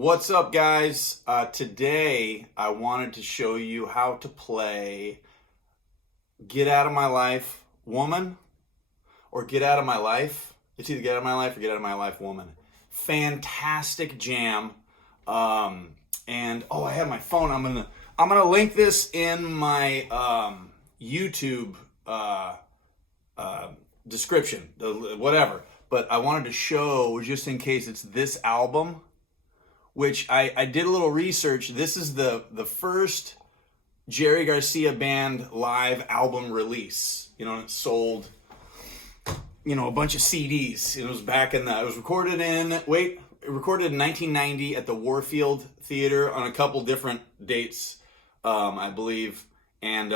What's up, guys? Today I wanted to show you how to play Get Out of My Life, Woman, or Get Out of My Life. It's either Get Out of My Life or Get Out of My Life, Woman. Fantastic jam. And I have my phone. I'm gonna link this in my YouTube description, whatever. But I wanted to show, just in case, it's this album, which I did a little research. This is the first Jerry Garcia Band live album release. It sold, a bunch of CDs. It was it was recorded in 1990 at the Warfield Theater on a couple different dates, I believe. And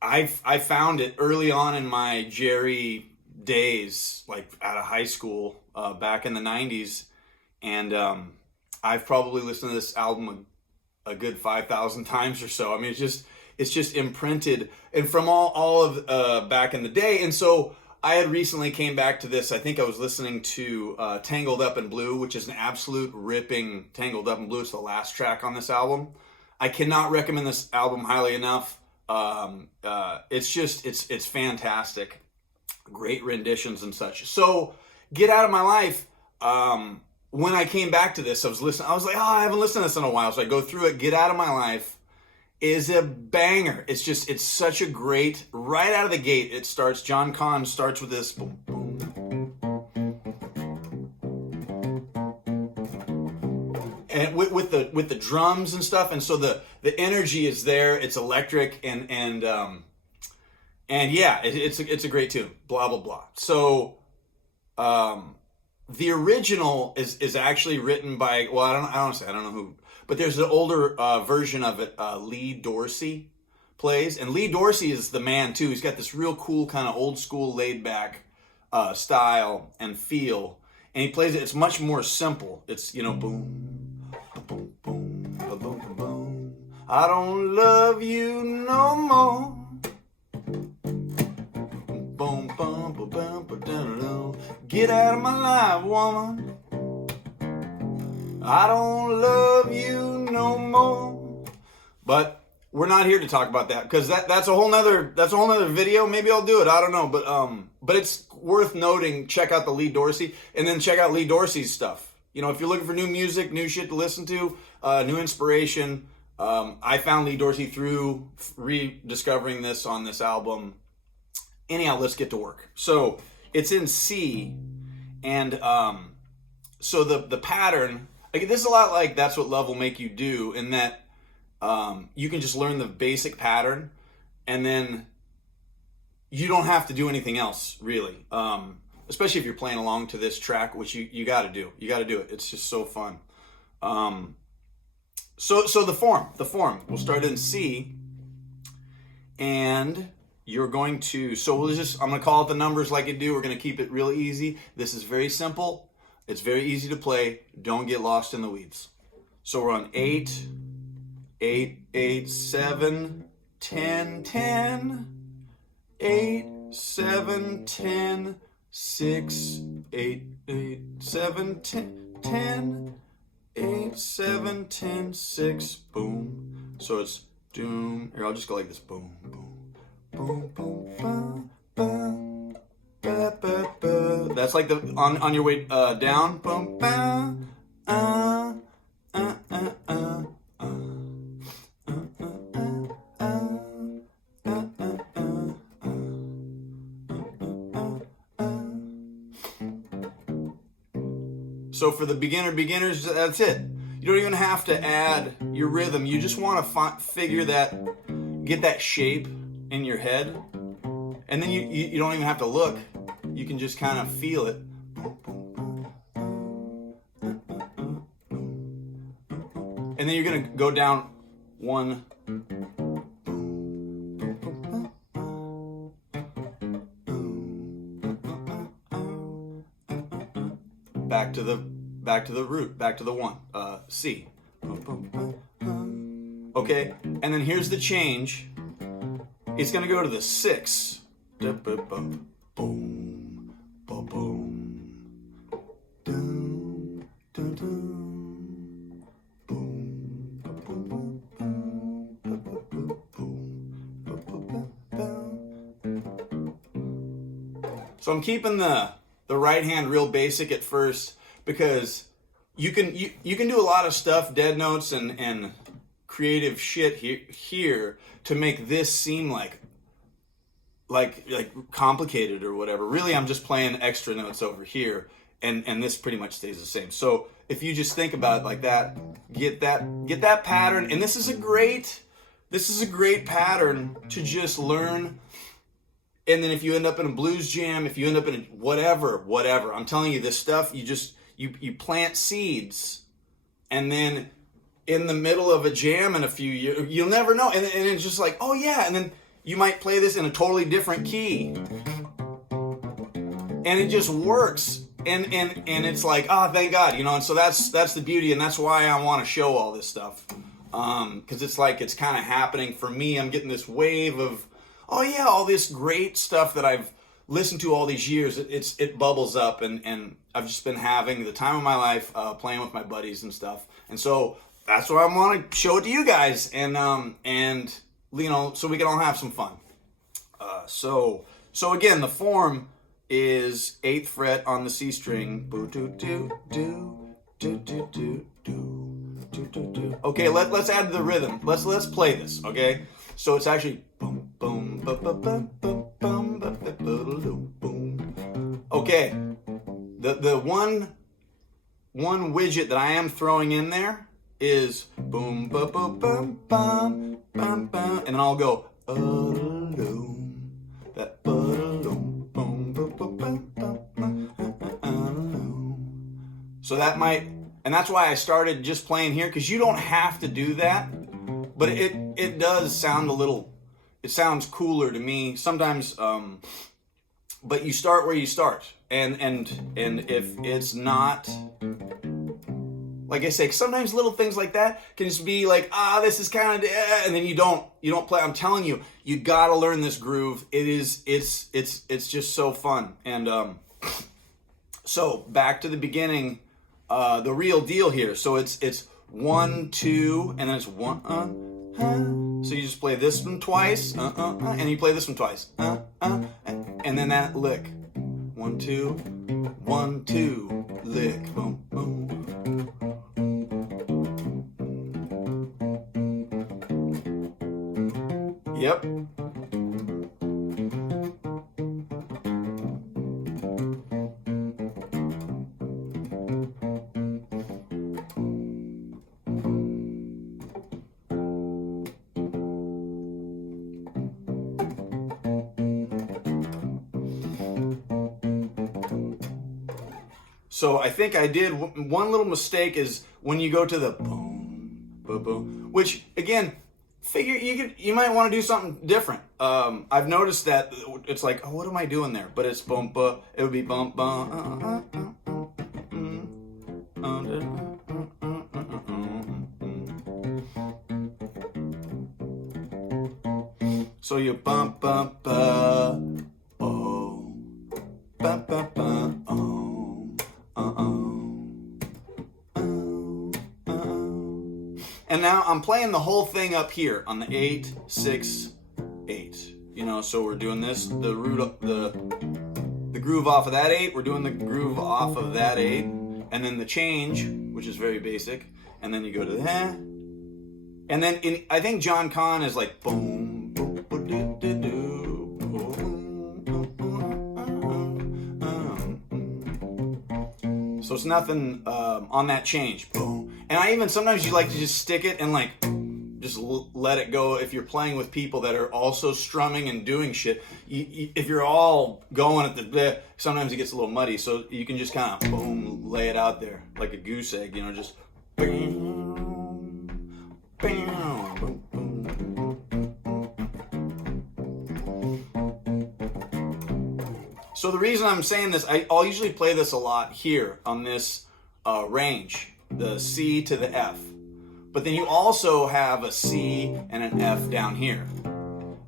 I found it early on in my Jerry days, like out of high school, back in the 90s. And I've probably listened to this album a good 5,000 times or so. I mean, it's just imprinted, and from all of back in the day. And so I had recently came back to this. I think I was listening to Tangled Up in Blue, which is an absolute ripping. Tangled Up in Blue is the last track on this album. I cannot recommend this album highly enough. It's fantastic. Great renditions and such. So Get Out of My Life. When I came back to this, I was like, I haven't listened to this in a while. So I go through it. Get Out of My Life is a banger. It's such a great, right out of the gate, it starts, John Conn starts with this boom, boom, and with the drums and stuff. And so the energy is there. It's electric and yeah, it's a great tune. Blah, blah, blah. So, the original is actually written by, I don't know who, but there's an older version of it. Lee Dorsey plays, and Lee Dorsey is the man too. He's got this real cool kind of old school laid back style and feel, and he plays it. It's much more simple. It's boom, boom, boom, boom, boom, boom, boom. I don't love you no more. Boom, boom, boom, boom, boom. Get out of my life, woman. I don't love you no more. But we're not here to talk about that, because that's a whole nother video. Maybe I'll do it. I don't know, but it's worth noting. Check out the Lee Dorsey, and then check out Lee Dorsey's stuff. If you're looking for new music, new shit to listen to, new inspiration, I found Lee Dorsey through rediscovering this on this album. Anyhow, let's get to work. So it's in C, and so the pattern, this is a lot like That's What Love Will Make You Do, in that you can just learn the basic pattern, and then you don't have to do anything else, really. Especially if you're playing along to this track, which you got to do. You got to do it. It's just so fun. So the form. We'll start in C, and you're going to, I'm going to call it the numbers like I do. We're going to keep it real easy. This is very simple. It's very easy to play. Don't get lost in the weeds. So we're on 8, 8, 8, 7, 10, 10, 8, 7, 10, 6, 8, 8, 7, 10, 10, 8, 7, 10, 6, boom. So it's doom. Here, I'll just go like this. Boom, boom. Boom, boom, ba, ba, ba, ba, ba. That's like on your way down. Boom, ba, So for the beginners, that's it. You don't even have to add your rhythm. You just want to get that shape in your head, and then you don't even have to look. You can just kind of feel it. And then you're gonna go down one, back to the root, back to the one, C. Okay, and then here's the change. It's going to go to the 6. Boom, boom, boom. Dun, dun, dun. So I'm keeping the right hand real basic at first, because you can do a lot of stuff, dead notes and creative shit here to make this seem like complicated or whatever. Really, I'm just playing extra notes over here, and this pretty much stays the same. So if you just think about it like that, get that pattern, and this is a great pattern to just learn. And then if you end up in a blues jam, if you end up in a whatever, I'm telling you, this stuff, you plant seeds, and then in the middle of a jam in a few years, you'll never know, and it's just like, oh yeah, and then you might play this in a totally different key, and it just works, and it's like, oh, thank God, and so that's the beauty, and that's why I want to show all this stuff, because it's like it's kind of happening for me. I'm getting this wave of, oh yeah, all this great stuff that I've listened to all these years. It bubbles up, and I've just been having the time of my life playing with my buddies and stuff, and so that's why I want to show it to you guys, and so we can all have some fun. So again, the form is 8th fret on the C string. Okay, let's add the rhythm. Let's play this. Okay, so it's actually boom boom ba ba ba ba bum ba ba boom boom. Okay, the one widget that I am throwing in there is boom ba ba bum bum bum bum, and then I'll go that boom boom ba ba bum bum. So that might, and that's why I started just playing here, because you don't have to do that, but it does sound it sounds cooler to me sometimes. But you start where you start, and if it's not, like I say, sometimes little things like that can just be like, this is kind of, and then you don't play. I'm telling you, you gotta learn this groove. It's just so fun. And so back to the beginning, the real deal here. So it's 1, 2, and then it's 1. So you just play this one twice, and you play this one twice, and then that lick. 1, 2, 1, 2, lick, boom, boom. Yep. So I think I did one little mistake is when you go to the boom, boom, boom, which again, figure you might want to do something different. I've noticed that it's like, oh, what am I doing there? But it's boom, boom. It would be boom, boom. So you bump, bump, oh, bump, bump, bump, oh. And now I'm playing the whole thing up here on the 8, 6, 8. So we're doing this, the root, the groove off of that 8. We're doing the groove off of that 8, and then the change, which is very basic, and then you go to that, and then I think John Kahn is like boom, boom, boom, do, do, do, boom. So it's nothing on that change, boom. And I even, sometimes you like to just stick it and like, just let it go. If you're playing with people that are also strumming and doing shit, if you're all going at the, sometimes it gets a little muddy. So you can just kind of, boom, lay it out there like a goose egg, just, bam, bam, boom, boom. So the reason I'm saying this, I'll usually play this a lot here on this range. The C to the F. But then you also have a C and an F down here.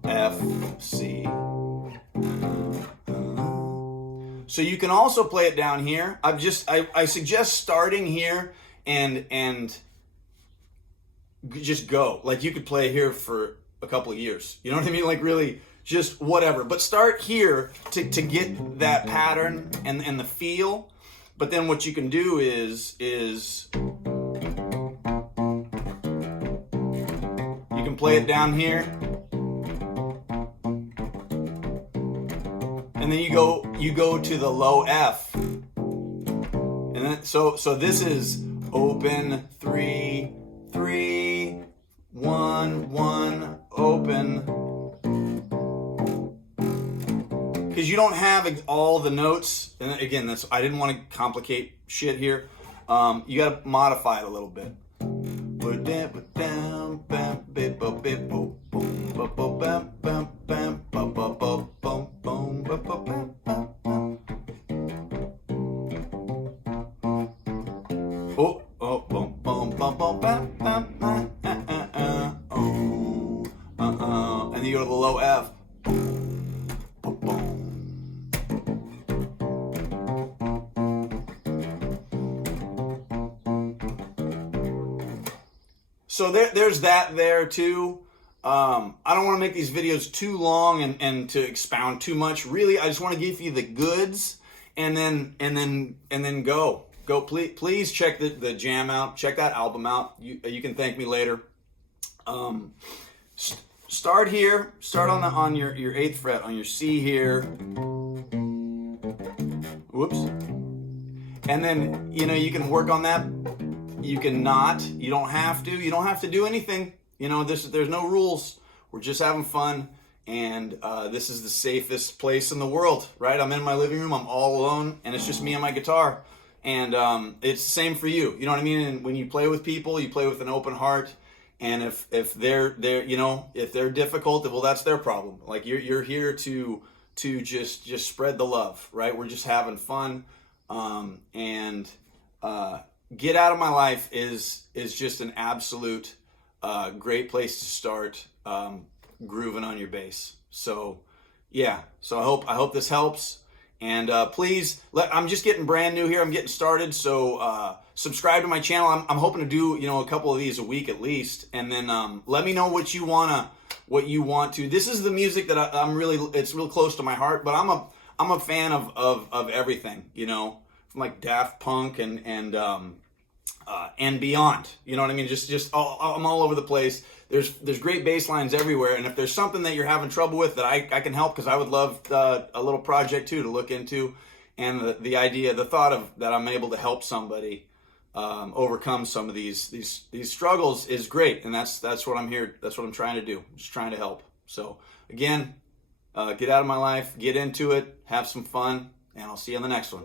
F, C. So you can also play it down here. I suggest starting here and just go. Like you could play here for a couple of years. You know what I mean? Like really just whatever. But start here to get that pattern and the feel. But then what you can do is you can play it down here, and then you go to the low F, and then so this is open 3 3 1 1 open, because you don't have all the notes. And again, I didn't want to complicate shit here. You got to modify it a little bit. And you go to the low F. So there's that there too. I don't want to make these videos too long and to expound too much. Really, I just want to give you the goods, and then go. Please check the jam out. Check that album out. You can thank me later. Start here. Start on your 8th fret on your C here. Whoops. And then you can work on that. You can not. You don't have to. You don't have to do anything. There's no rules. We're just having fun, and this is the safest place in the world, right? I'm in my living room. I'm all alone, and it's just me and my guitar. And it's the same for you. You know what I mean? And when you play with people, you play with an open heart. And if they're if they're difficult, well, that's their problem. Like you're here to just spread the love, right? We're just having fun, and Get Out of My Life is just an absolute great place to start grooving on your bass. So yeah, so I hope this helps. And please, I'm just getting brand new here. I'm getting started, so subscribe to my channel. I'm hoping to do a couple of these a week at least, and then let me know what you want to. This is the music that it's real close to my heart. But I'm a fan of everything, from like Daft Punk and beyond. You know what I mean? I'm all over the place. There's great bass lines everywhere, and if there's something that you're having trouble with that I can help, because I would love a little project too to look into, and the thought of that I'm able to help somebody overcome some of these struggles is great, and that's what I'm here. That's what I'm trying to do. I'm just trying to help. So again, Get Out of My Life, get into it, have some fun, and I'll see you on the next one.